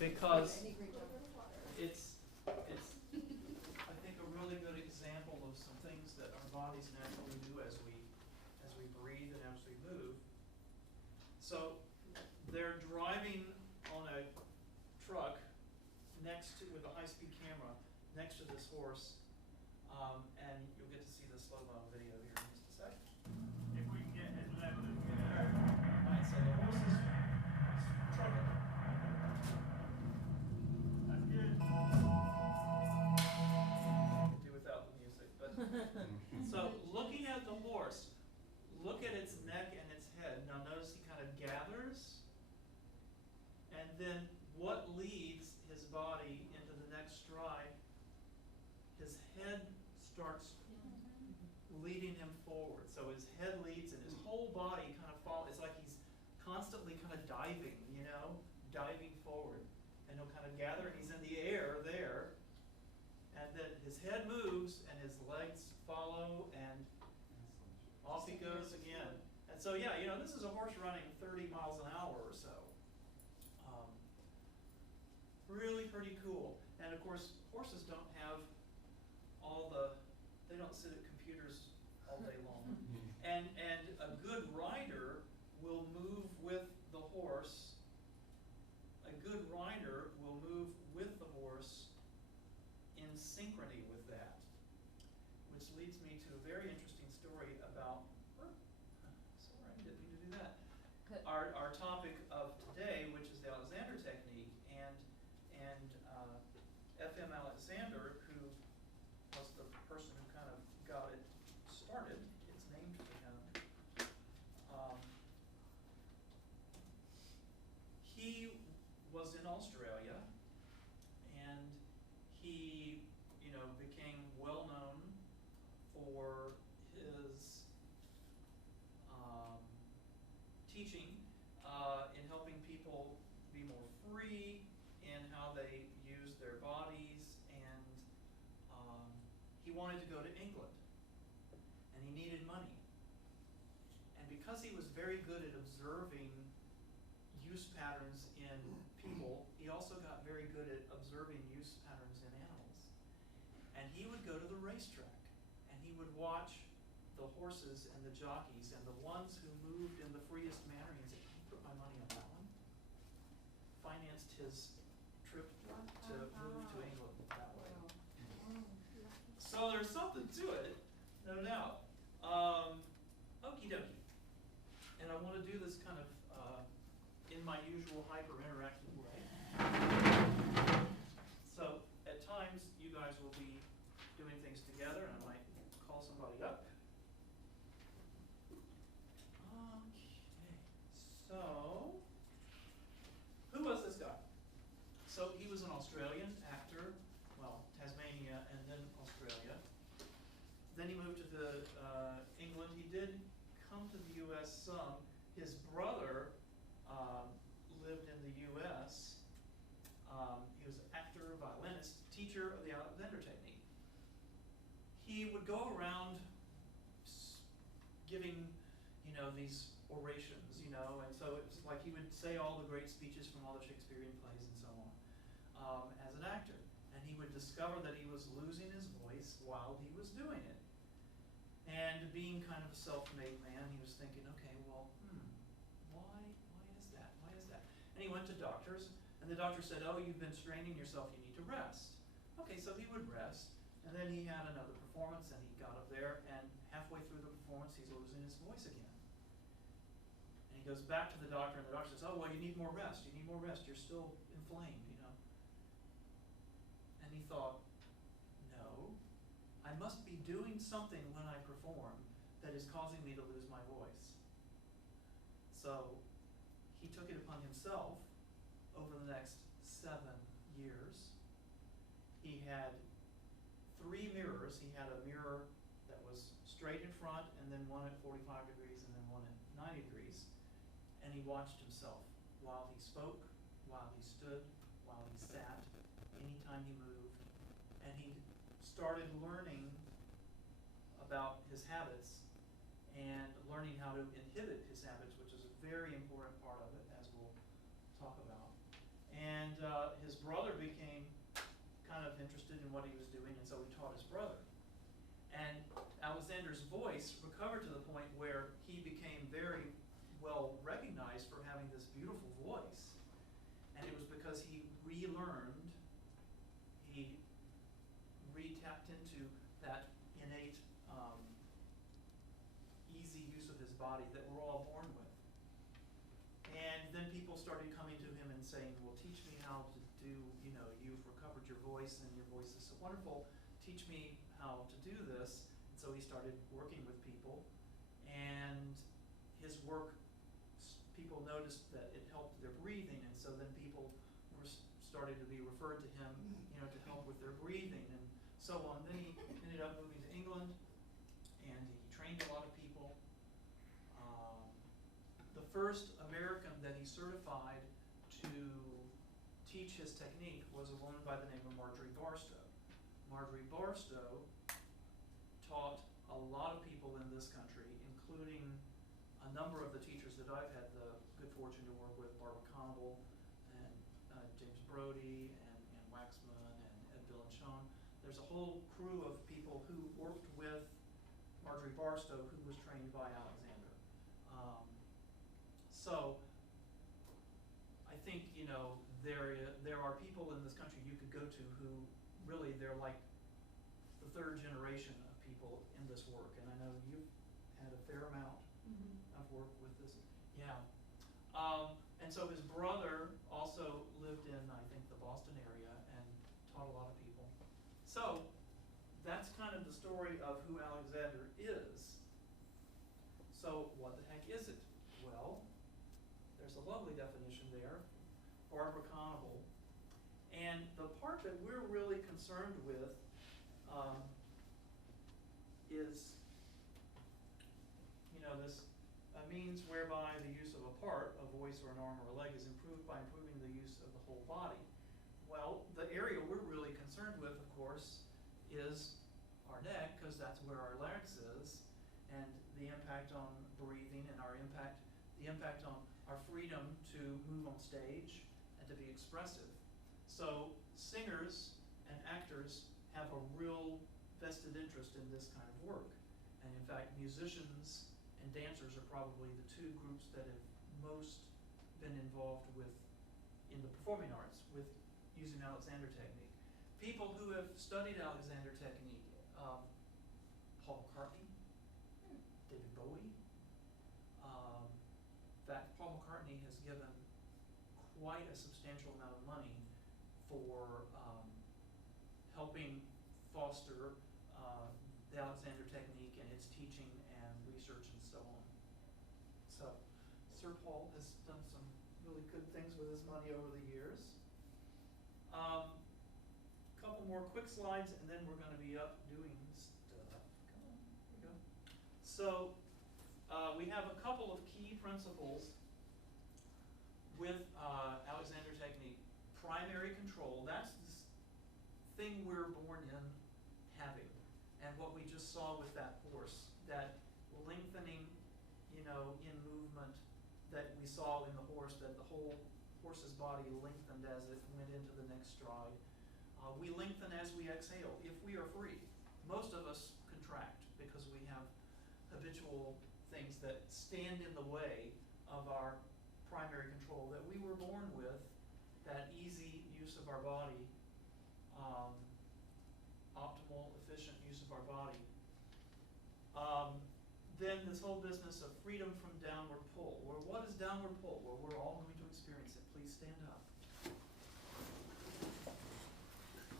because it's I think a really good example of some things that our bodies naturally do as we breathe and as we move. So they're driving on a truck with a high-speed camera next to this horse, and you'll get to see the slow-mo video here in just a sec. If we can get his level of Alright, so the horse is trucking. That's good. Do without the music, but so looking at the horse, look at its neck and its head. Now notice he kind of gathers, and then what leads his body into the next stride? His head starts leading him forward. So his head leads and his whole body kind of follows. It's like he's constantly kind of diving, diving forward. And he'll kind of gather, and he's in the air there. And then his head moves and his legs follow, and off he goes again. And so, yeah, this is a horse running 30 miles an hour or so. Really pretty cool. And of course, horses don't have they don't sit at computers all day long. And a good rider will move with the horse. A good rider will move with the horse in synchrony with that. Which leads me to a very interesting story about, sorry, I didn't mean to do that. Our topic of today, which is the Alexander technique, and F.M. Alexander, who was the person who kind of got it started, it's named for him. He was in Australia, and he, became well known for his teaching in helping people be more free in how they use their bodies, and he wanted to go to England, and he needed money. And because he was very good at observing use patterns in people, he also got very good at observing use patterns in animals. And he would go to the racetrack, and he would watch the horses and the jockeys, and the ones who moved in the freest manner. He'd say, "Can you put my money on that one?" Financed his trip to move to England that way. So there's something to it, no doubt. Okie dokie. And I want to do this kind of in my usual hyper-interactive way. So at times you guys will be doing things together, and I might call somebody up. Okay. So who was this guy? So he was an Australian actor, well, Tasmania and then Australia. Then he moved to England. He did come to the U.S. some. His brother lived in the U.S. He was an actor, violinist, teacher of the Alexander technique. He would go around giving, these orations, and so it was like he would say all the great speeches from all the Shakespearean plays and so on as an actor. And he would discover that he was losing his voice while he was doing it. And being kind of a self-made man, he was thinking, okay, well, why is that? Why is that? And he went to doctors, and the doctor said, oh, you've been straining yourself, you need to rest. Okay, so he would rest, and then he had another performance, and he got up there, and halfway through the performance, he's losing his voice again. And he goes back to the doctor, and the doctor says, oh, well, you need more rest, you're still inflamed, And he thought, no, I must be doing something when I perform that is causing me to lose my voice. So he took it upon himself over the next 7 years. He had 3 mirrors. He had a mirror that was straight in front, and then one at 45 degrees, and then one at 90 degrees. And he watched himself while he spoke, while he stood, while he sat, anytime he moved. And he started learning about his habits and learning how to inhibit his habits, which is a very important part of it, as we'll talk about. And Alexander's voice recovered to the point where he became very well recognized for having this beautiful voice. And it was because he relearned, he re-tapped into that innate, easy use of his body that we're all born with. And then people started coming to him and saying, well, teach me how to do, you've recovered your voice and your voice is so wonderful, teach me how to do this. And so he started working with people, and his work, people noticed that it helped their breathing, and so then people were started to be referred to him, to help with their breathing and so on. Then he ended up moving to England, and he trained a lot of people. The first American that he certified to teach his technique was a woman by the name of Marjorie Barstow. Marjorie Barstow taught a lot of people in this country, including a number of the teachers that I've had the good fortune to work with, Barbara Connell and James Brody and Waxman and Ed Bilanchon. There's a whole crew of people who worked with Marjorie Barstow, who was trained by Alexander. So I think, there are people in this country you could go to who really, they're like the third generation of people in this work. And I know you've had a fair amount of work with this. Yeah. And so his brother also lived in, I think, the Boston area and taught a lot of people. So that's kind of the story of who Alexander is. So what the heck is it? Well, there's a lovely definition there, Barbara Connell. And the part that we're really concerned with is, this a means whereby the use of a part, a voice or an arm or a leg, is improved by improving the use of the whole body. Well, the area we're really concerned with, of course, is our neck, because that's where our larynx is, and the impact on breathing and the impact on our freedom to move on stage and to be expressive. So singers and actors have a real vested interest in this kind of work. And in fact, musicians and dancers are probably the two groups that have most been involved with, in the performing arts, with using Alexander technique. People who have studied Alexander technique, Paul McCartney, David Bowie. In fact, Paul McCartney has given quite a substantial amount of money for helping foster the Alexander technique and its teaching and research and so on. So Sir Paul has done some really good things with his money over the years. Couple more quick slides and then we're going to be up doing stuff. Come on, here we go. So we have a couple of key principles with Alexander technique. Primary control, that's this thing we're born in having. And what we just saw with that horse, that lengthening, in movement that we saw in the horse, that the whole horse's body lengthened as it went into the next stride. We lengthen as we exhale, if we are free. Most of us contract because we have habitual things that stand in the way of our primary control that we were born with, that easy use of our body, optimal, efficient use of our body. Then this whole business of freedom from downward pull. Well, what is downward pull? Well, we're all going to experience it. Please stand up.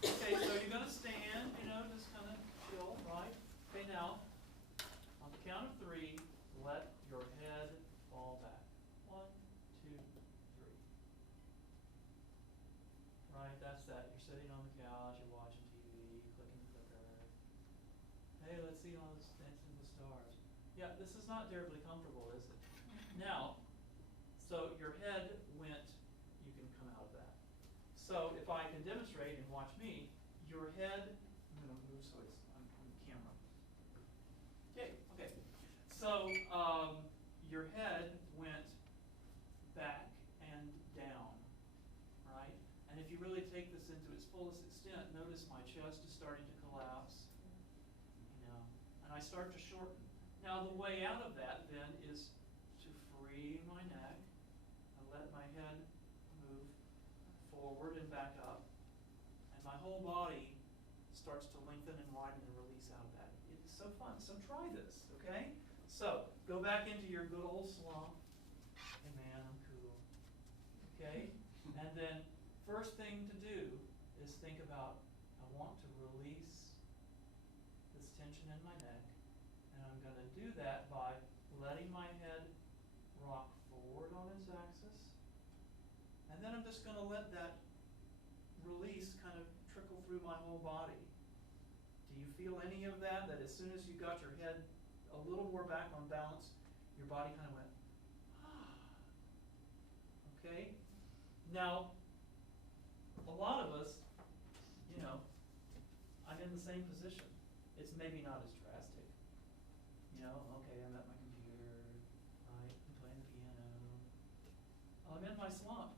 Okay, so you're going to stand, just kind of chill, right? Okay, now, on the count of 3, let your head fall back. 1, 2, 3. Right, that's that. You're sitting on the couch, you're watching TV, clicking clicker. Hey, let's see all this Dancing with the Stars. Yeah, this is not terribly comfortable, is it? Now, so your head went, you can come out of that. So if I can demonstrate and watch me, your head, I'm going to move so it's on the camera. Okay. So your head went back and down, right? And if you really take this into its fullest extent, notice my chest is starting to collapse. And I I start to shorten. Now the way out of that then is to free my neck. I let my head move forward and back up, and my whole body starts to lengthen and widen and release out of that. It is so fun. So try this, okay? So go back into your good old slump. Hey man, I'm cool. Okay? And then first thing to do is think about, I want to release this tension in my neck, and I'm going to do that by letting my head rock forward on its axis, and then I'm just going to let that release kind of trickle through my whole body. Do you feel any of that? That as soon as you got your head a little more back on balance, your body kind of went, ah. Okay? Now, a lot of us, you know, I'm in the same position. It's maybe not as drastic. You know, okay, I'm at my computer, right, I'm playing the piano. I'm in my slump.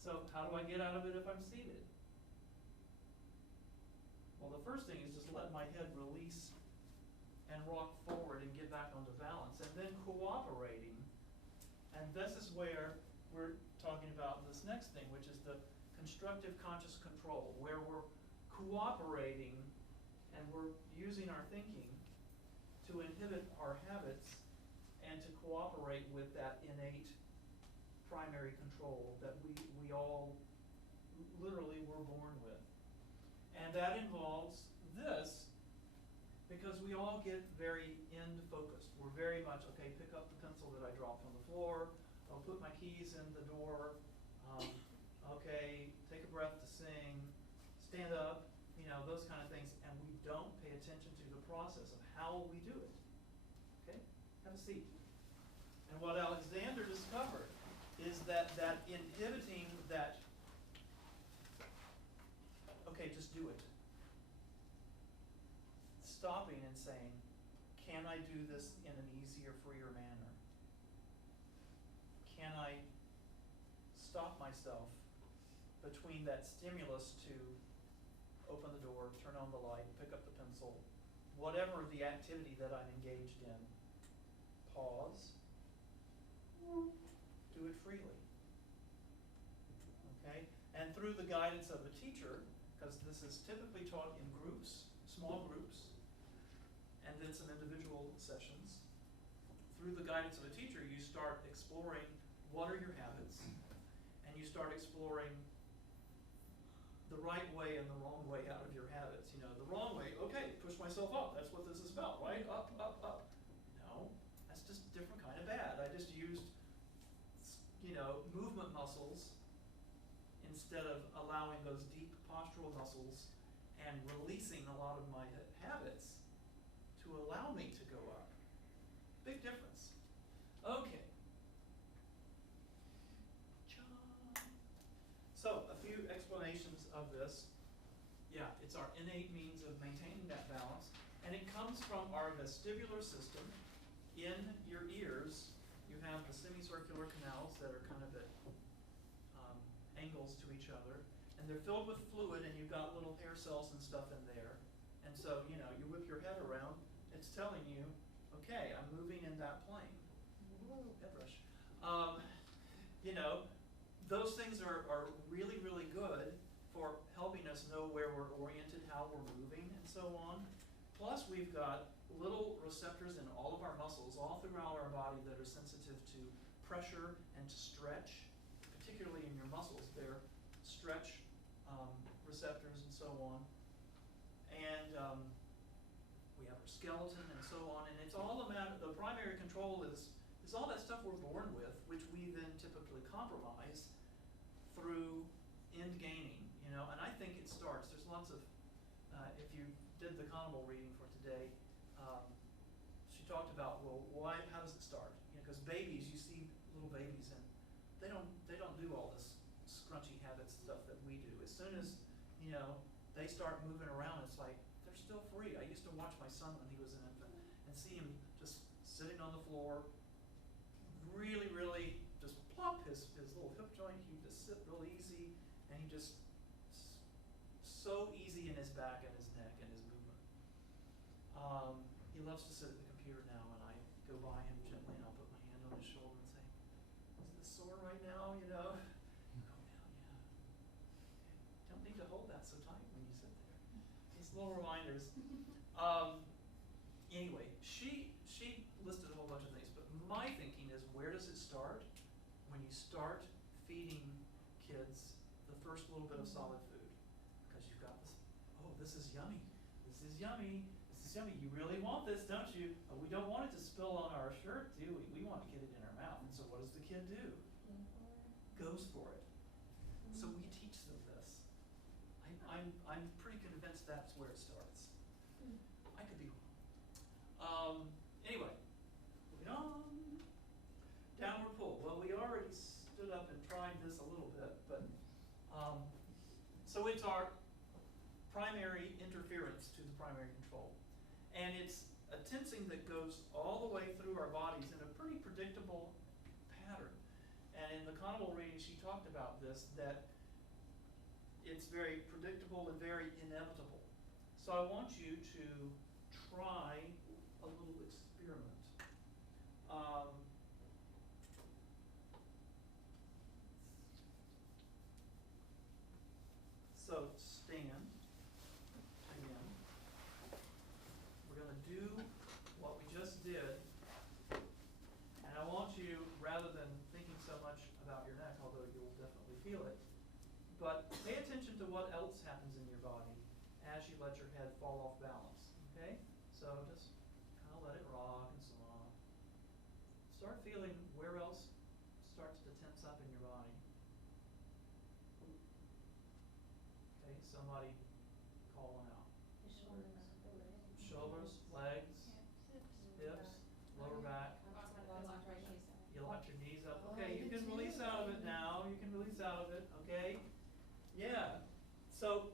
So how do I get out of it if I'm seated? Well, the first thing is just let my head release and rock forward and get back onto balance, and then cooperating. And this is where we're talking about this next thing, which is the constructive conscious control, where we're cooperating and we're using our thinking to inhibit our habits and to cooperate with that innate primary control that we all literally were born with. And that involves this, because we all get very end focused. We're very much, okay, pick up the pencil that I dropped on the floor, I'll put my keys in the door, okay, take a breath to sing, stand up, you know, those kind of things, and we don't pay attention to the process of how we do it. Okay, have a seat. And what Alexander discovered is that inhibiting that, okay, just do it. Stopping and saying, can I do this in an easier, freer manner? Can I stop myself between that stimulus to open the door, turn on the light, pick up the pencil, whatever the activity that I'm engaged in, pause, do it freely. Okay? And through the guidance of a teacher, because this is typically taught in groups, small groups, and then some individual sessions, through the guidance of a teacher, you start exploring what are your habits, and you start exploring the right way and the wrong way out of your habits. You know, the wrong way, okay, push myself up. That's what this is about, right? Up, up, up. No, that's just a different kind of bad. I just used, you know, movement muscles instead of allowing those deep postural muscles and releasing a lot of my habits to allow me to go up. Big difference. Okay. So, a few explanations of this. Yeah, it's our innate means of maintaining that balance, and it comes from our vestibular system. In your ears, you have the semicircular canals that are kind of at angles to each other, and they're filled with fluid, and you've got little hair cells and stuff in there. And so, you know, you whip your head around, it's telling you, okay, I'm moving in that plane. Whoa, head brush. You know, those things are really, really good for helping us know where we're oriented, how we're moving, and so on. Plus, we've got little receptors in all of our muscles, all throughout our body, that are sensitive to pressure and to stretch, particularly in your muscles. They're stretch receptors and so on. And we have our skeleton and so on. And it's all a matter, the primary control is all that stuff we're born with, which we then typically compromise through end gaining, you know. And I think it starts, there's lots of, if you did the Connable reading for today, she talked about, well, why, how does it start? You know, because babies, you see little babies, and they don't do all this scrunchy habit stuff that we do. As soon as, you know, they start moving around, it's like, they're still free. I used to watch my son when he was an infant and see him just sitting on the floor, really, really just plop his little hip joint. He'd just sit real easy, and he just so easy in his back and his neck and his movement. he loves to sit at the computer now, and I go by him gently, and I'll put my hand on his shoulder and say, "Is this sore right now, you know?" He'll go down, "Yeah." Okay. Don't need to hold that so tight when you sit there. Just little reminders. Anyway, she listed a whole bunch of things, but my thinking is, where does it start? When you start feeding kids the first little bit of solid food. Because you've got this, "Oh, this is yummy. This is yummy. This is yummy. You really want this, don't you? We don't want it to spill on our shirt, do we? We want to get it in our mouth." And so what does the kid do? Goes for it. So we teach them this. I'm pretty convinced that's where it starts. I could be wrong. Anyway, moving on. Downward pull. Well, we already stood up and tried this a little bit, but so it's our primary interference to the primary control. And it's a tensing that goes all the way through our bodies in a pretty predictable pattern. And in the Connell reading, she talked about this, that it's very predictable and very inevitable. So I want you to try a little experiment. So stand again. We're going to do what we just did. And I want you, rather than thinking so much about your neck, although you'll definitely feel it, but pay attention to what else happens in your body as you let your head fall off balance. Okay? So just kind of let it rock and so on. Start feeling where else starts to tense up in your body. Okay, somebody call one out. Shoulders, legs, hips, lower back. You lock your knees up. Okay, you can release out of it now. You can release out of it. Okay? Yeah. So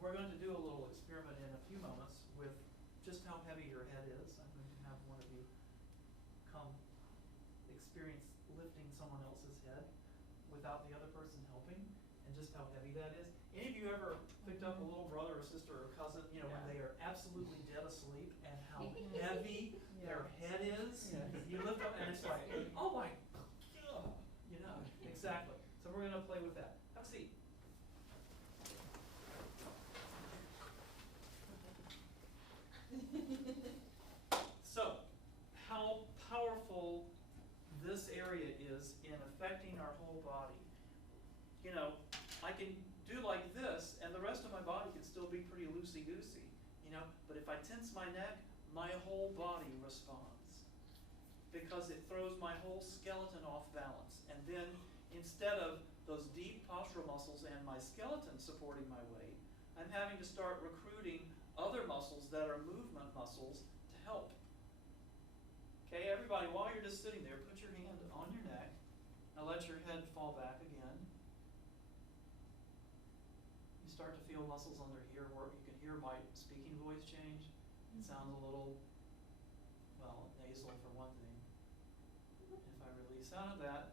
we're going to do a little experiment in a few moments with just how heavy your head is. I'm going to have one of you come experience lifting someone else's head without the other person helping, and just how heavy that is. Any of you ever picked up a little brother or sister or cousin, you know, when they are absolutely dead asleep, and how heavy their head is? You lift up and it's like, oh my God, you know, exactly. So we're going to play with that. Have a seat. So, how powerful this area is in affecting our whole body. You know, I can do like this, and the rest of my body can still be pretty loosey-goosey, you know, but if I tense my neck, my whole body responds, because it throws my whole skeleton off balance. And then, instead of those deep postural muscles and my skeleton supporting my weight, I'm having to start recruiting other muscles that are movement muscles to help. Okay, everybody, while you're just sitting there, put your hand on your neck. Now let your head fall back again. You start to feel muscles under here work. You can hear my speaking voice change. It sounds a little, well, nasal for one thing. If I release out of that,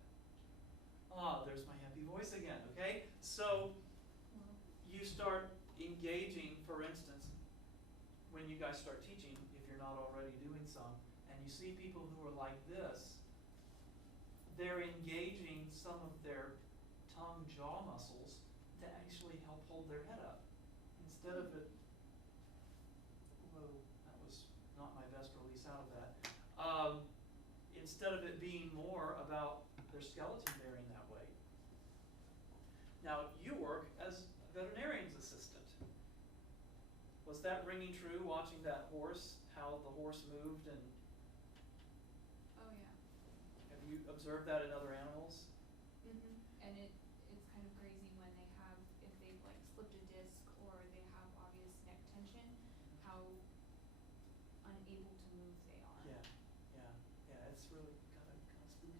there's my happy voice again, okay? So you start engaging, for instance, when you guys start teaching, if you're not already doing some, and you see people who are like this, they're engaging some of their tongue jaw muscles to actually help hold their head up. Instead of it, whoa, that was not my best release out of that. Instead of it being more about their skeleton bearing that weight. Now, you work as a veterinarian's assistant. Was that ringing true, watching that horse, how the horse moved? And oh yeah. have you observed that in other animals? And it's kind of crazy when they have, if they've like slipped a disc or they have obvious neck tension, how unable to move they are. Yeah, it's really kind of spooky.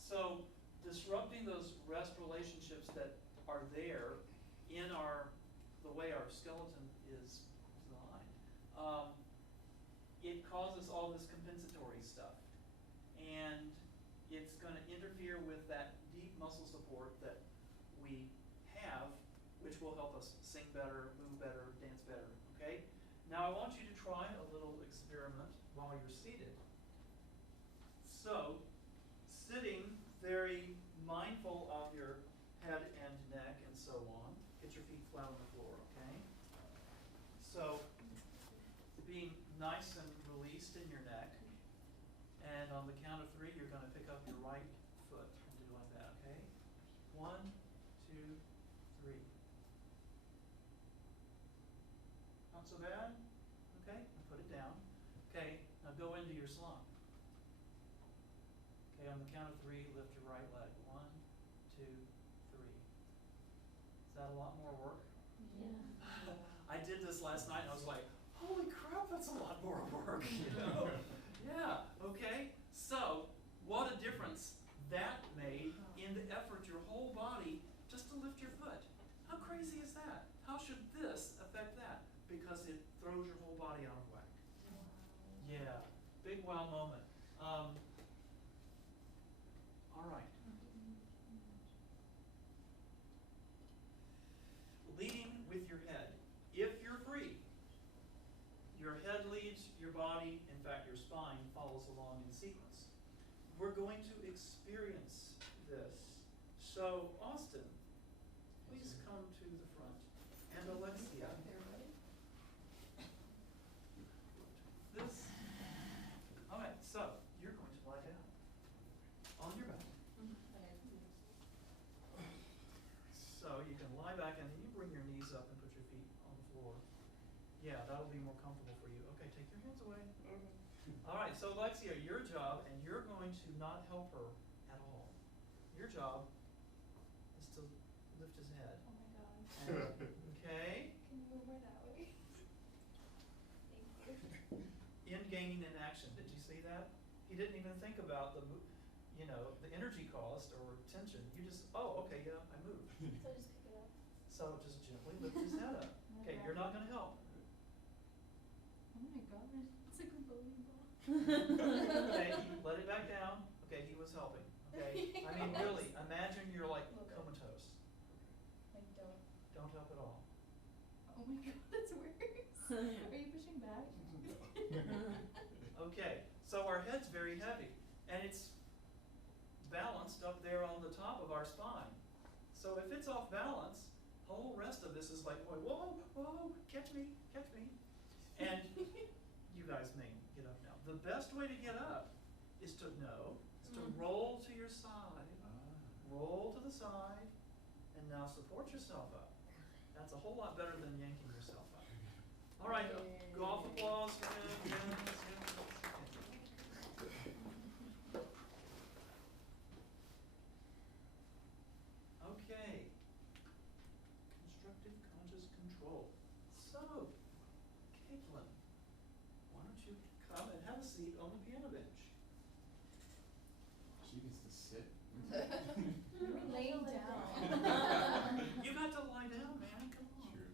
So disrupting those rest relationships that are there in the way our skeleton is designed, it causes all this compensatory stuff, and it's going to interfere with that deep muscle support that we have, which will help us sing better, move better, dance better. Okay? Now I want you to try a little experiment while you're seated. So, sitting, very mindful of your head and neck and so on. Get your feet flat on the floor, okay? So, being nice and released in your neck. And on the count of 3, you're going to pick up your right foot and do like that, okay? 1, 2, 3. Not so bad? Okay, now put it down. Okay, now go into your slump. Okay, on the count of 3, lift your right leg. 1, 2, 3. Is that a lot more work? Yeah. I did this last night and I was like, holy crap, that's a lot more work, you know? Yeah, okay. So, what a difference that made in the effort your whole body just to lift your foot. How crazy is that? How should this affect that? Because it throws your whole body out of whack. Yeah, big wow moment. All right. Leading with your head. If you're free, your head leads your body, in fact your spine follows along in sequence. We're going to experience this. So, Austin, please come to the front. And Alexia. This. Alright, so you're going to lie down on your back. So you can lie back and then you bring your knees up and put your feet on the floor. Yeah, that'll be more comfortable for you. Okay, take your hands away. Alright, so Alexia, your job, and you're going to not help her at all. Your job is to lift his head. Oh my god. Okay? Can you move more that way? Thank you. In gaining in action. Did you see that? He didn't even think about the energy cost or tension. You just, oh, okay, yeah, I moved. So just pick it up. So just gently lift his head up. Okay, you're not going to help. Oh my god, it's like a bowling ball. Okay, let it back down. Okay, he was helping. Okay, I mean, really, imagine you're like comatose. Like don't. Don't help at all. Oh my god, that's worse. Are you pushing back? Okay, so our head's very heavy, and it's balanced up there on the top of our spine. So if it's off balance, the whole rest of this is like, whoa, whoa, catch me, catch me. And you guys may get up now. The best way to get up is to roll to your side, roll to the side, and now support yourself up. That's a whole lot better than yanking yourself up. All right, golf applause for him. Yes. Okay. Constructive conscious control. So, Caitlin, why don't you come and have a seat on the piano bench? She gets to sit. You're laying down. You got to lie down, man. Come on. True.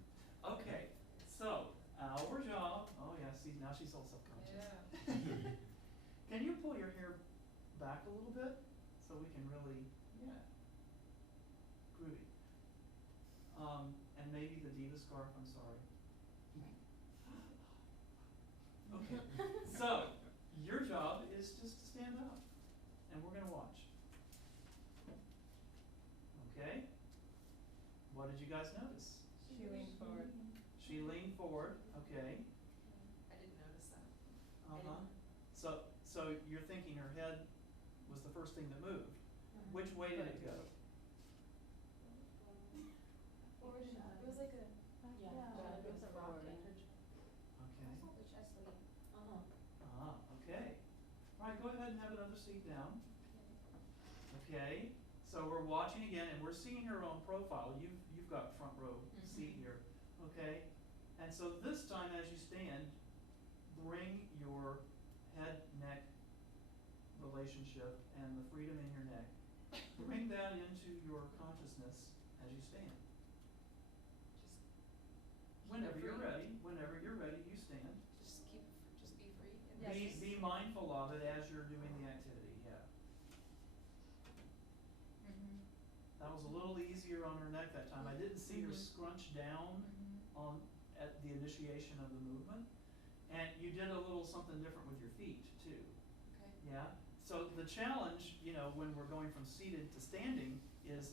Okay. So, our job. Oh yeah. See, now she's all subconscious. Yeah. Can you pull your hair back a little bit so we can really, yeah, groovy. And maybe the diva scarf. I'm sorry. Okay. So, your job is just to stand up, and we're gonna watch. Okay. What did you guys notice? She leaned forward. She leaned forward. Okay. I didn't notice that. So you're thinking her head was the first thing that moved. Which way did it go? Forward and up. It was like a. Yeah, it was a rocking. Okay. I saw the chest lead. Okay. All right, go ahead and have another seat down. Okay. So we're watching again, and we're seeing her own profile. You've got front row seat here. Okay. And so this time, as you stand, bring your head-neck relationship and the freedom in your neck. Bring that into your consciousness as you stand. Whenever you're ready, you stand. Just be free. Be mindful of it as you're doing the activity, yeah. That was a little easier on her neck that time. I didn't see her scrunch down at the initiation of the movement. And you did a little something different with your feet too. Okay. Yeah? So the challenge, when we're going from seated to standing is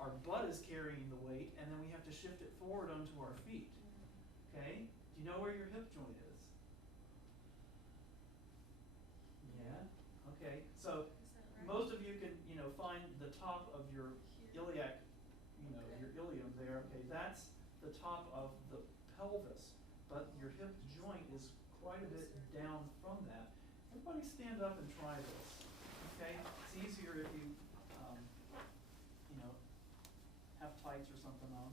our butt is carrying the weight and then we have to shift it forward onto our feet. Okay? Do you know where your hip joint is? Yeah? Okay. So Is that right? most of you can, find the top of your Here. iliac, Okay. your ilium there. Okay, that's the top of the pelvis, but your hip joint is quite a bit down from that. Everybody stand up and try this. Okay, it's easier if you, have tights or something on,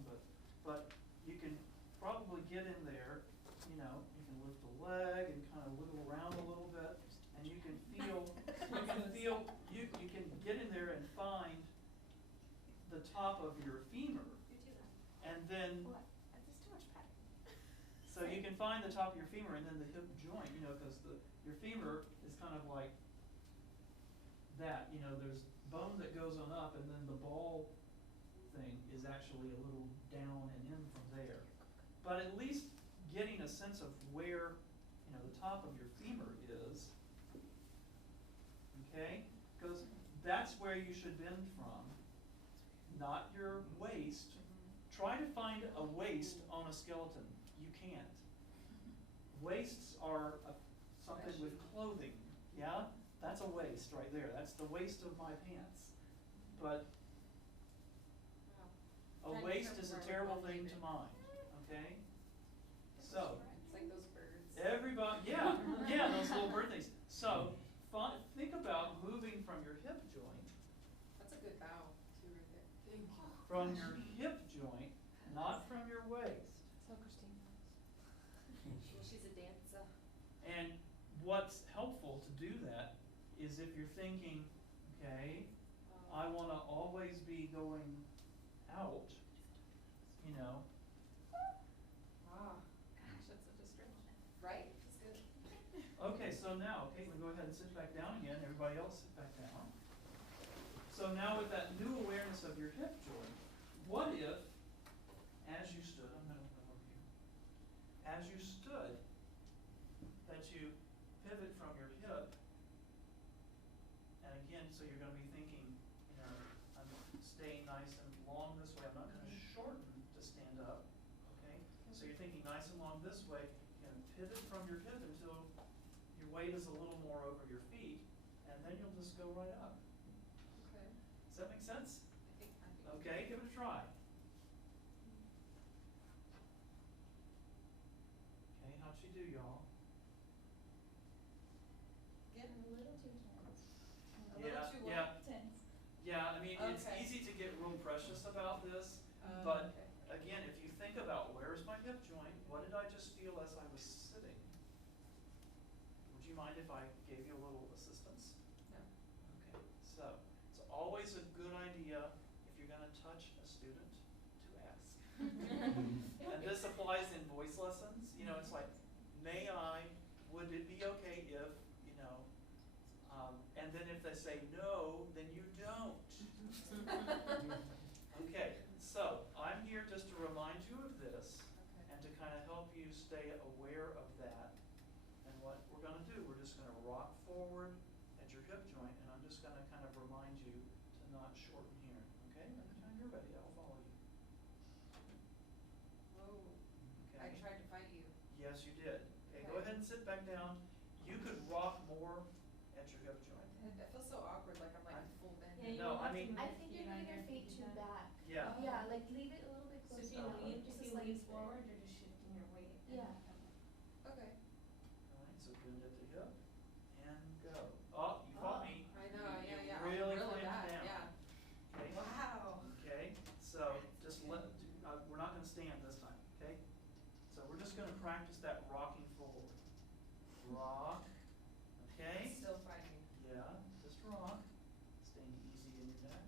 but you can probably get in there. You can lift a leg and kind of wiggle around a little bit, and you can you can get in there and find the top of your femur, and then What? This is too much padding. so you can find the top of your femur and then the hip joint, because your femur is kind of like that. There's bone that goes on up, and then the ball thing is actually a little down and in from there. But at least getting a sense of where the top of your femur is, okay? Because that's where you should bend from, not your waist. Try to find a waist on a skeleton. You can't. Waists are something with clothing, yeah? That's a waist right there. That's the waist of my pants. But Wow. a waist is a terrible thing to mind, okay? So, It's like those birds. everybody, yeah, those little bird things. So, think about moving from your hip joint, That's a good bow too, right there. Thank you. from your hip joint, not from your waist. So Christine knows. She's a dancer. And what's helpful to do that is if you're thinking, okay, I want to always be going out, Ah, gosh, that's such a stretch. Right? That's good. Okay, so now, Caitlin, go ahead and sit back down again. Everybody else sit back down. So now with that new awareness of your hip joint, what if, as you stood, I'm going to come over here, as you stood, that you pivot from your hip, and again, so you're going to be thinking, I'm staying nice and long this way. I'm not going to shorten to stand up, okay? So you're thinking nice and long this way, pivot from your hip until your weight is a little more over your feet, and then you'll just go right up. Okay. Does that make sense? I think. Okay, give it a try. Okay, how'd she do, y'all? Getting A little too tense. a little too Yeah. Tense. Yeah, I mean, it's Okay. easy to get real precious about this, Oh, but okay. again, if you think about where's my hip joint, what did I just feel as I was sitting? Would you mind if I gave you a little assistance? No. Okay, so it's always a good idea if you're going to touch a student to ask. And this applies in voice lessons. It's like, may I, would it be okay if, and then if they say no, then you don't. Okay, so I'm here just to remind you of this Okay. and to kind of help you stay aware of that. And what we're going to do, we're just going to rock forward at your hip joint, and I'm just going to kind of remind you to not shorten here. Okay? Anytime you're ready, I'll follow you. Whoa. Okay? I tried to fight you. Yes, you did. Okay, go ahead and sit back down. You could rock more at your hip joint. I feel so awkward, like I'm like full bend. Yeah, you No, don't I have to mean- move I think you're moving your feet too back. Yeah. Yeah, like leave it a little bit So closer. if you lean, Just if you like lean this. forward, you're just shifting your weight. Yeah. Okay. All right, so bend at the hip and go. Oh, you fought me. I know, You yeah. really really clamped bad, down. yeah. Okay? Wow. Okay, so just we're not going to stand this time, okay? So we're just going to practice that rocking forward. Rock, okay? Still fighting. Yeah, just rock, staying easy in your neck.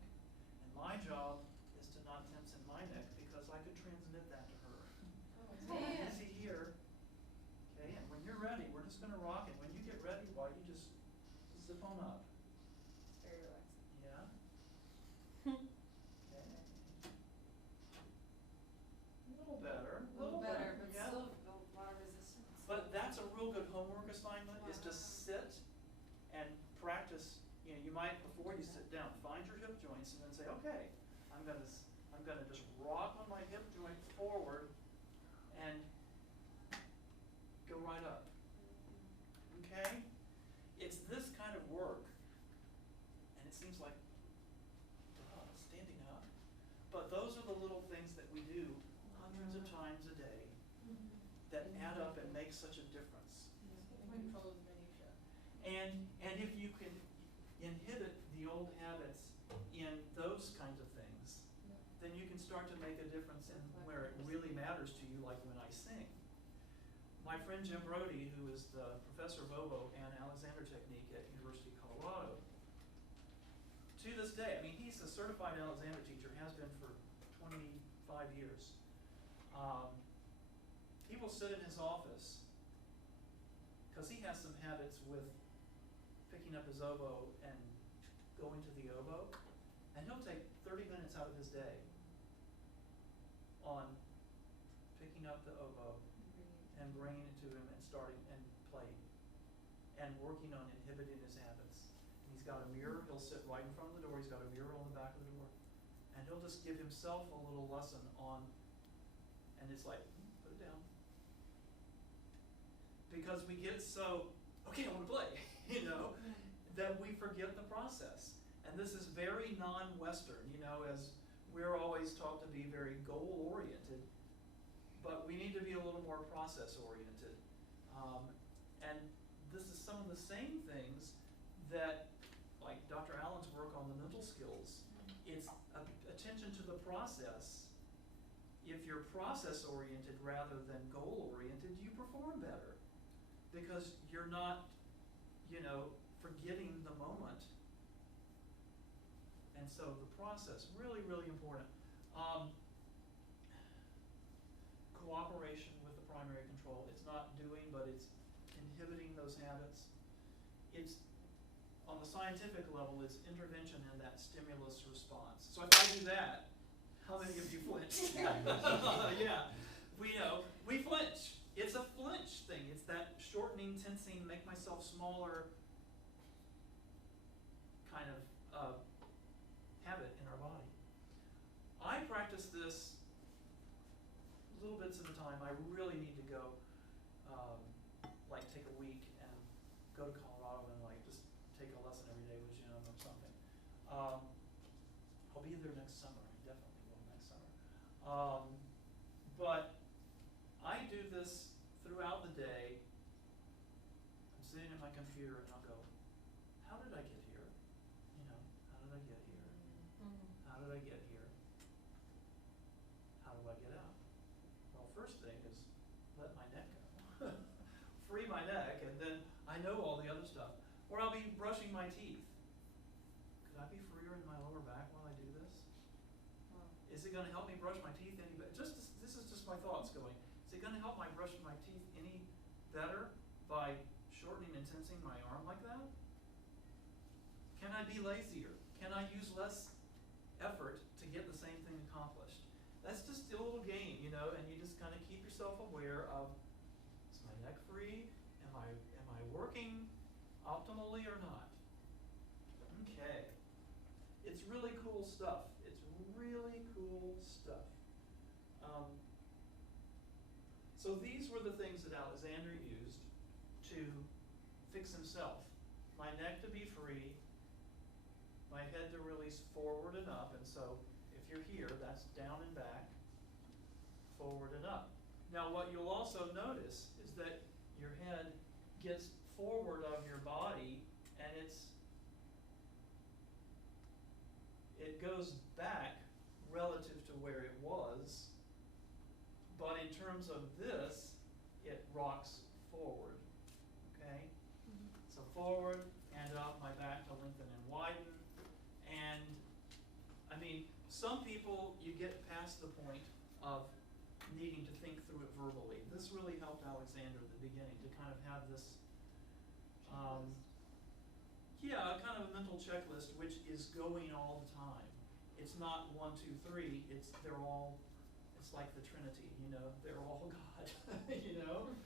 And my job is to not tense in my neck because I could transmit that to her. Oh So man. easy here, okay? And when you're ready, we're just going to rock, and when you get ready, why you just zip on up. It's very relaxing. Yeah? Okay. A little better. A little better, but yeah. still a lot of resistance. But that's a real good might, before you sit down, find your hip joints and then say, okay, I'm gonna just rock on my hip joint forward and go right up. Okay? It's this kind of work, and it seems like, standing up. But those are the little things that we do hundreds of times a day that add up and make such a difference. Control of minutia. And if you can inhibit the old habits in those kinds of things, then you can start to make a difference in where it really matters to you, like when I sing. My friend Jim Brody, who is the professor of oboe and Alexander technique at University of Colorado, to this day, I mean, he's a certified Alexander teacher, has been for 25 years. He will sit in his office, because he has some habits with picking up his oboe and going to the oboe, and he'll take 30 minutes out of his day on picking up the oboe and bringing it to him and starting and playing and working on inhibiting his habits. And he's got a mirror, he'll sit right in front of the door, he's got a mirror on the back of the door, and he'll just give himself a little lesson on, and it's like, put it down. Because we get so, okay, I want to play, you know, that we forget the process. And this is very non-Western, you know, as we're always taught to be very goal-oriented, but we need to be a little more process-oriented. And this is some of the same things that, like Dr. Allen's work on the mental skills, it's attention to the process. If you're process-oriented rather than goal-oriented, you perform better because you're not, you know, forgetting the moment. And so the process, really, really important. Cooperation with the primary control. It's not doing, but it's inhibiting those habits. It's, on the scientific level, it's intervention in that stimulus response. So if I do that, how many of you flinch? Yeah, we flinch. It's a flinch thing. It's that shortening, tensing, make myself smaller kind of habit in our body. I practice this little bits at a time. I really need to go, like take a week and go to Colorado and like just take a lesson every day with Jim or something. I'll be there next summer. I definitely will next summer. But I do this throughout the day. I'm sitting at my computer and I'll go, how did I get here? You know, how did I get here? How did I get here? How do I get out? Well, first thing is let my neck go. Free my neck, and then I know all the other stuff. Or I'll be brushing my teeth. Could I be freer in my lower back while I do this? Is it going to help me brush my teeth any better? This is just my thoughts going. Is it going to help my brush my teeth any better by shortening and tensing my arm like that? Can I be lazier? Can I use less effort to get the same thing accomplished? That's just a little game, you know, and you just kind of keep yourself aware of, is my neck free? Am I working optimally or not? Okay. It's really cool stuff. It's really cool stuff. So these were the things that Alexander used to fix himself. My neck to be free, my head to release forward and up, and so if you're here, that's down and back, forward and up. Now what you'll also notice is that your head gets forward of your body and it goes back relative to where it was, but in terms of this, it rocks forward, okay? So forward and up, my back to lengthen and widen. And I mean, some people, you get past the point of needing to think through it verbally. This really helped Alexander at the beginning to kind of have this, kind of a mental checklist which is going all the time. It's not 1, 2, 3. It's like the Trinity, you know. They're all God, you know.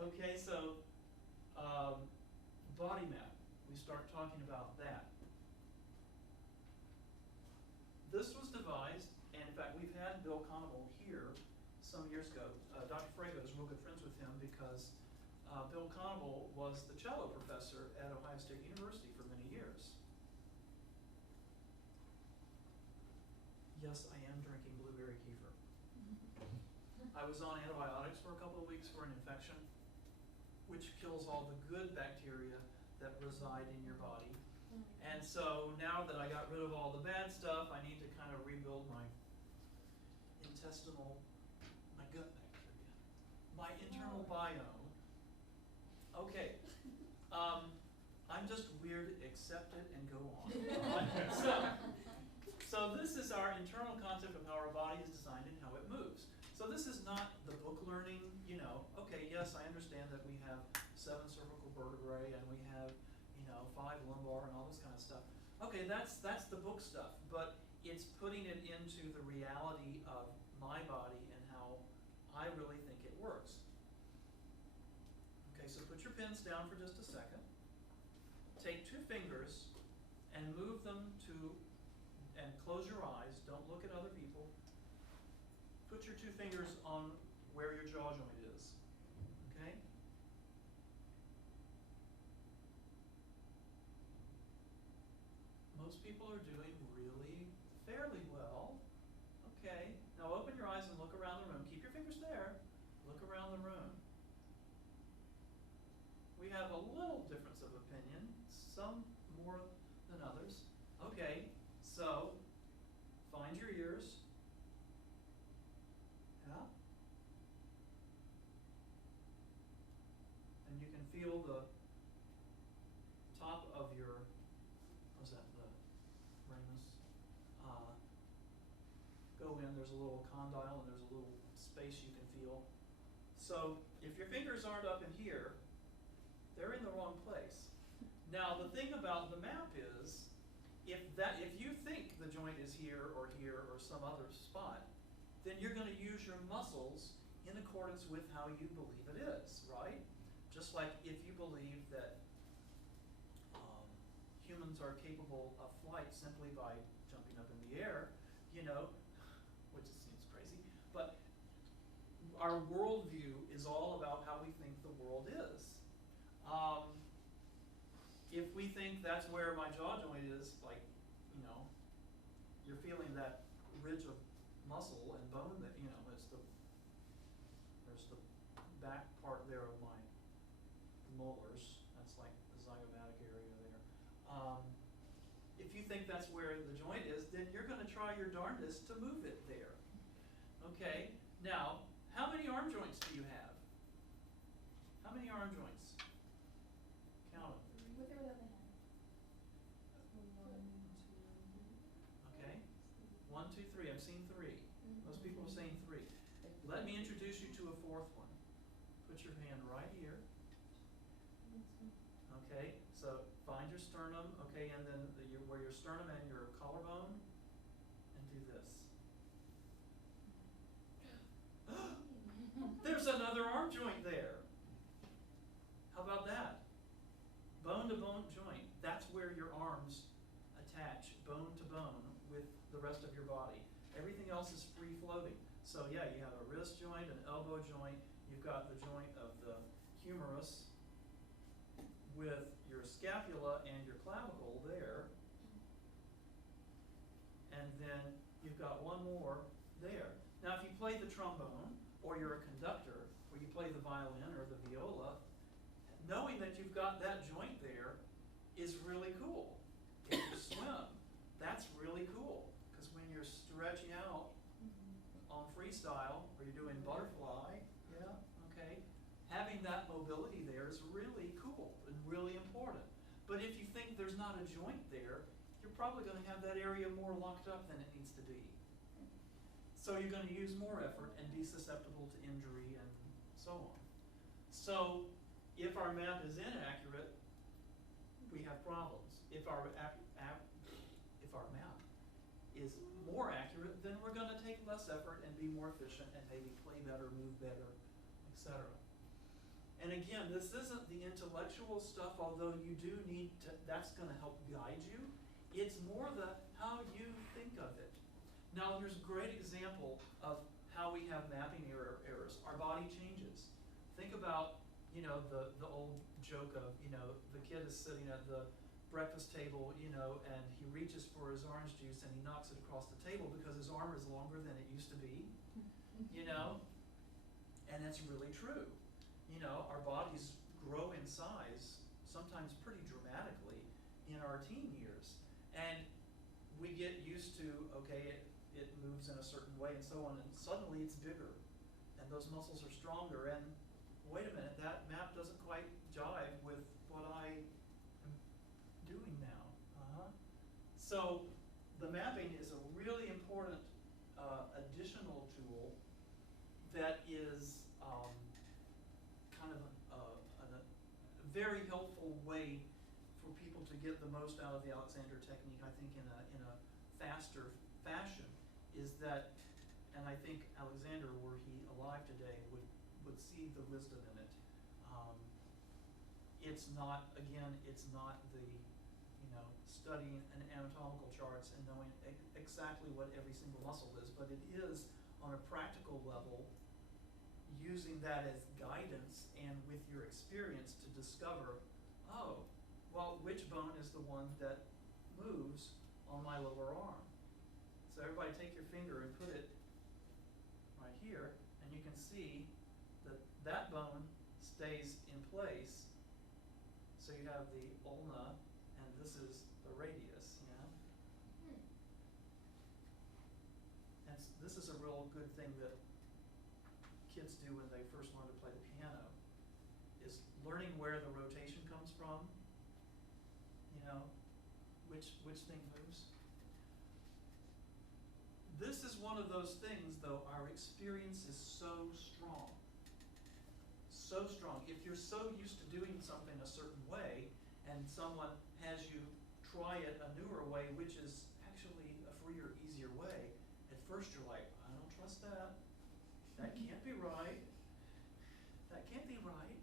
Okay, so body map. We start talking about that. This was devised, and in fact, we've had Bill Connable here some years ago. Dr. Frago is real good friends with him because Bill Connable was the cello professor at Ohio State University for many years. Yes, I am drinking blueberry kefir. I was on antibiotics for a couple of weeks for an infection, which kills all the good bacteria that reside in your body. And so now that I got rid of all the bad stuff, I need to kind of rebuild my gut bacteria, my internal biome. Okay, I'm just weird, accept it and go on. So this is our internal concept of how our body is designed and how it moves. So this is not the book learning, okay, yes, I understand that we have 7 cervical vertebrae and we have 5 lumbar and all this kind of stuff. Okay, that's the book stuff, but it's putting it into the reality of my body and how I really think it works. Okay, so put your pens down for just a second. Take 2 fingers and move them and close your eyes. Don't look at other people. Put your 2 fingers on where your jaw joint is. Okay? Most people are doing really fairly well. Okay, now open your eyes and look around the room. Keep your fingers there. Look around the room. We have a little difference of opinion, some more than others. Okay, so find your ears. Yeah? And you can feel the top of your, what's that, the ramus, go in. There's a little condyle and there's a little space you can feel. So if your fingers aren't up in here, they're in the wrong place. Now the thing about the map is, if you think the joint is here or some other spot, then you're going to use your muscles in accordance with how you believe it is, right? Just like if you believe that humans are capable of flight simply by jumping up in the air, which seems crazy, but our worldview is all about how we think the world is. If we think that's where my jaw joint is, like, you're feeling that ridge of muscle and bone that, there's the back part there of my molars. That's like the zygomatic area there. If you think that's where the joint is, then you're going to try your darndest to move it there. Okay, now, how many arm joints do you have? How many arm joints? Count them. With or without the hand? Okay, 1, 2, 3. I'm seeing 3. Most people are saying 3. Let me introduce you to a 4th one. Put your hand right here. Okay, so find your sternum, okay, and then where your sternum and your collarbone, and do this. There's another arm joint there. How about that? Bone to bone joint. That's where your arms attach, bone to bone, with the rest of your body. Everything else is free floating. So yeah, you have a wrist joint, an elbow joint, you've got the joint of the humerus with your scapula and your clavicle there. And then you've got one more there. Now if you play the trombone, or you're a conductor, or you play the violin or the viola, knowing that you've got that joint there is really cool. If you swim, that's really cool, because when you're stretching out on freestyle, or you're doing butterfly, okay, having that mobility there is really cool and really important. But if you think there's not a joint there, you're probably going to have that area more locked up than it needs to be. So you're going to use more effort and be susceptible to injury and so on. So if our map is inaccurate, we have problems. If our map is more accurate, then we're going to take less effort and be more efficient and maybe play better, move better, etc. And again, this isn't the intellectual stuff, although you do need to, that's gonna help guide you. It's more the how you think of it. Now, there's a great example of how we have mapping errors. Our body changes. Think about, the old joke of, the kid is sitting at the breakfast table, and he reaches for his orange juice and he knocks it across the table because his arm is longer than it used to be, and that's really true. Our bodies grow in size, sometimes pretty dramatically, in our teen years. And we get used to, okay, it moves in a certain way and so on, and suddenly it's bigger, and those muscles are stronger, and wait a minute, that map doesn't quite jive with what I am doing now. So the mapping is a really important additional tool that is kind of a very helpful way for people to get the most out of the Alexander technique, I think, in a faster fashion, is that, and I think Alexander, were he alive today, would see the wisdom in it. It's not, again, it's not the, studying an anatomical charts and knowing exactly what every single muscle is, but it is, on a practical level, using that as guidance and with your experience to discover, oh, well, which bone is the one that moves on my lower arm? So everybody take your finger and put it right here, and you can see that that bone stays in place. So you have the ulna, and this is the radius, And this is a real good thing that kids do when they first learn to play the piano, is learning where the rotation comes from, which thing moves. This is one of those things, though, our experience is so strong. So strong. If you're so used to doing something a certain way, and someone has you try it a newer way, which is actually a freer, easier way, at first you're like, I don't trust that. That can't be right. That can't be right,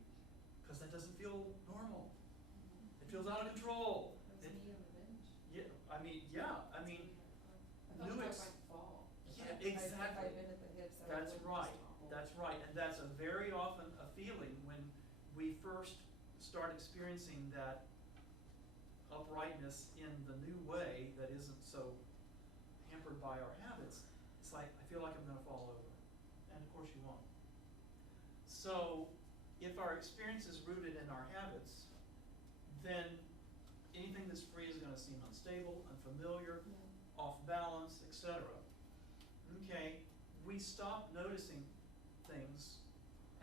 because that doesn't feel normal. It feels out of control. That's me on the bench. New I might fall. Yeah, If exactly. I've been at the hips, I That's wouldn't right. just topple. That's right. And that's a very often a feeling when we first start experiencing that uprightness in the new way that isn't so hampered by our habits. It's like, I feel like I'm going to fall over. And of course you won't. So if our experience is rooted in our habits, then anything that's free is going to seem unstable, unfamiliar, off balance, etc. Okay, we stop noticing things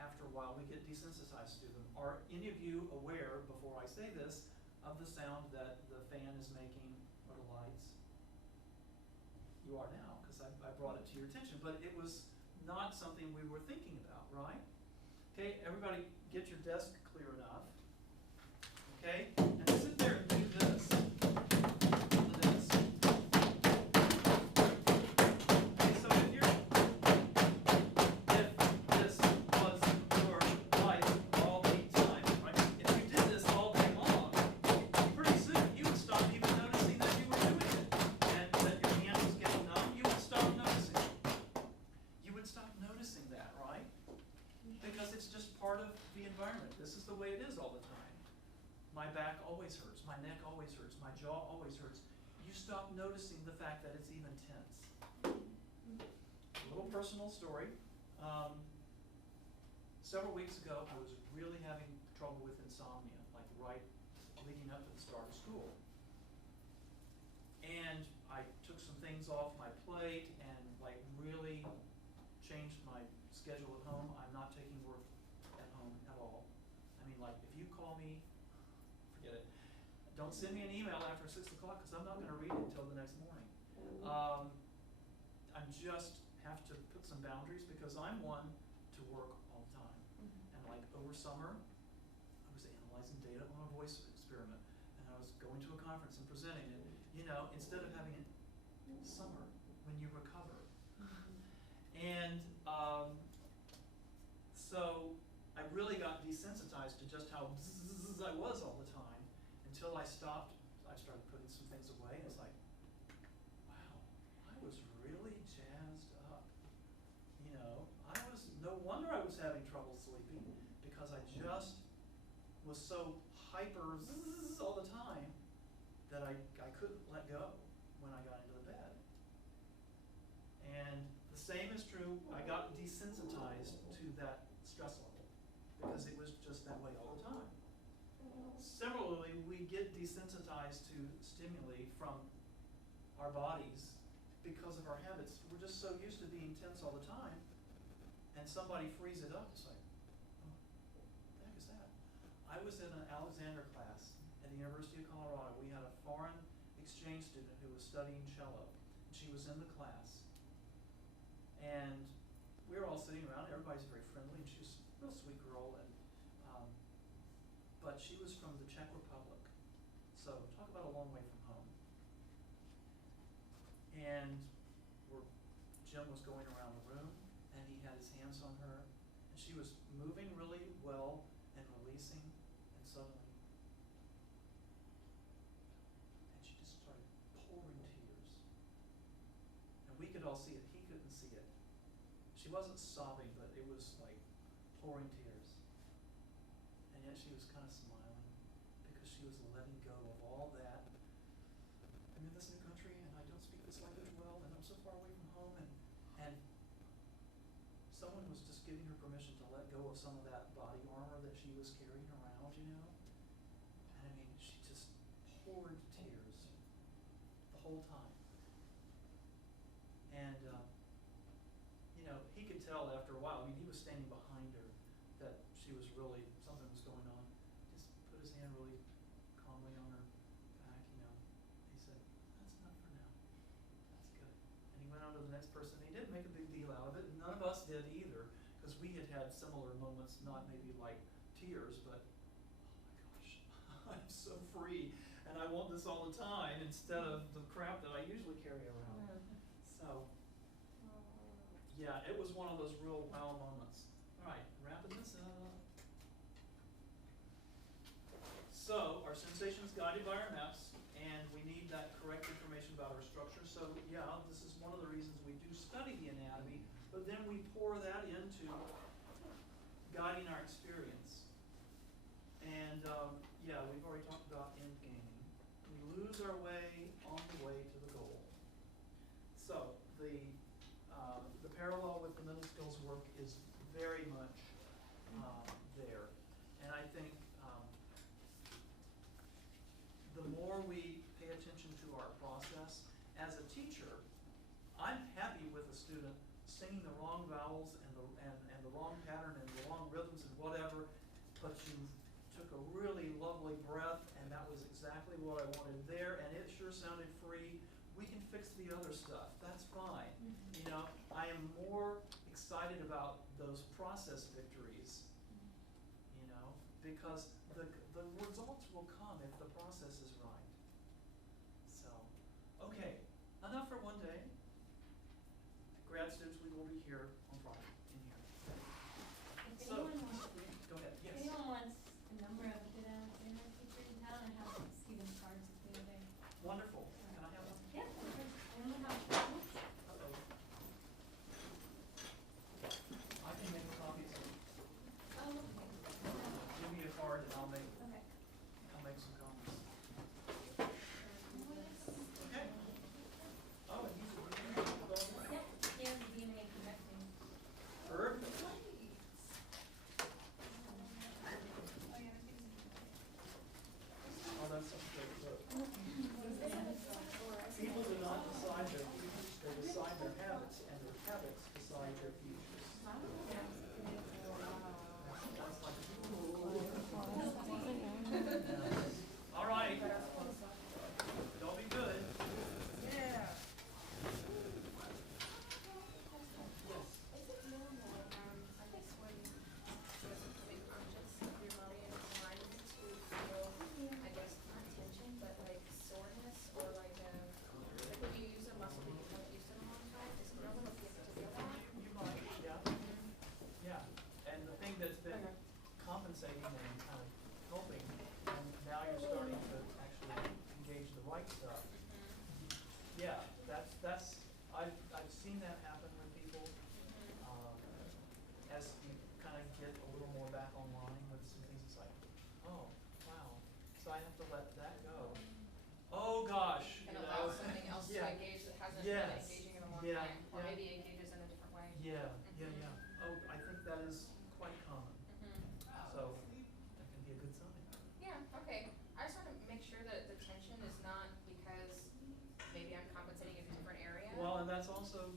after a while. We get desensitized to them. Are any of you aware, before I say this, of the sound that the fan is making or the lights? You are now, because I brought it to your attention, but it was not something we were thinking about, right? Okay, everybody get your desk clear enough. Okay, and sit there and do this. My back always hurts, my neck always hurts, my jaw always hurts. You stop noticing the fact that it's even tense. A little personal story. Several weeks ago, I was really having trouble with insomnia, like right leading up to the start of school. And I took some things off my plate and like really changed my schedule at home. I'm not taking work at home at all. I mean, like, if you call me, forget it. Don't send me an email after 6 o'clock, because I'm not going to read it until the next morning. I just have to put some boundaries, because I'm one to work all the time. And like over summer, I was analyzing data on a voice experiment, and I was going to a conference and presenting it. Instead of having it summer when you recover. And so I really got desensitized just how bzzz I was all the time, until I stopped. I started putting some things away, and it's like, wow, I was really jazzed up. You know, no wonder I was having trouble sleeping, because I just was so hyper zzz all the time that I couldn't let go when I got into the bed. And the same is true, I got desensitized to that stress level, because it was just that way all the time. Similarly, we get desensitized to stimuli from our bodies because of our habits. We're just so used to being tense all the time, and somebody frees it up. It's like, oh, what the heck is that? I was in an Alexander class at the University of Colorado. We had a foreign exchange student who was studying cello. She was in the class, and we were all sitting around. Everybody's very friendly, and she's a real sweet girl. And but she was from the Czech Republic, so talk about a long way from home. And Jim was going around the room, and he had his hands on her, and she was moving really well and releasing, and suddenly, and she just started pouring tears. And we could all see it. He couldn't see it. She wasn't sobbing, but it was like pouring tears. And yet she was kind of smiling, because she was letting go of all that. I'm in this new country, and I don't speak this language well, and I'm so far away from home, and someone was just giving her permission to let go of some of that body armor that she was carrying around, you know? And I mean, she just poured tears the whole time. And, you know, he could tell after a while, I mean, he was standing behind her, that she was really, something was going on. Just put his hand really calmly on her back, you know. He said, that's enough for now. That's good. And he went on to the next person. He didn't make a big deal out of it. None of us did either, because we had had similar moments, not maybe like tears, but, oh my gosh, I'm so free, and I want this all the time instead of the crap that I usually carry around. So, yeah, it was one of those real wow moments. All right, wrapping this up. So, our sensation is guided by our maps, and we need that correct information about our structure. So, yeah, this is one of the reasons we do study the anatomy, but then we pour that into guiding our experience. And, yeah, we've already talked about end gaming. We lose our way on the way to the goal. So, the parallel with the middle skills work is very much there. And I think the more we pay attention to our process, as a teacher, I'm happy with a student singing the wrong vowels and the wrong pattern and the wrong rhythms and whatever, but you took a really lovely breath, and that was exactly what I wanted there, and it sure sounded free. We can fix the other stuff. That's fine. You know, I am more excited about those process victories, you know, because the results will come if the process is right. So, okay, enough for one day. Grad students, we will be here on Friday in here. If So, anyone wants, go ahead. if Yes. anyone wants the number of Pedagogy teachers in town, I have Stephen's cards if they're there. Wonderful. Can I have one? Yeah, of course. I only have one. Uh-oh. I can make copies. Oh, okay. Give me a card and I'll make Okay. some copies. Okay. Oh, and he's a Yep, he has the DNA connecting. compensating and kind of helping, and now you're starting to actually engage the right stuff. Yeah, I've seen that happen with people. As you kind of get a little more back online with some things, it's like, oh, wow, so I have to let that go. Oh gosh, And allow something else to yeah. engage that hasn't Yes. been engaging in a long Yeah, time, or yeah. maybe engages in a different way. Yeah, yeah. Oh, I think that is quite common. So that can be a good sign. Yeah, okay. I just want to make sure that the tension is not because maybe I'm compensating in a different area. Well, and that's also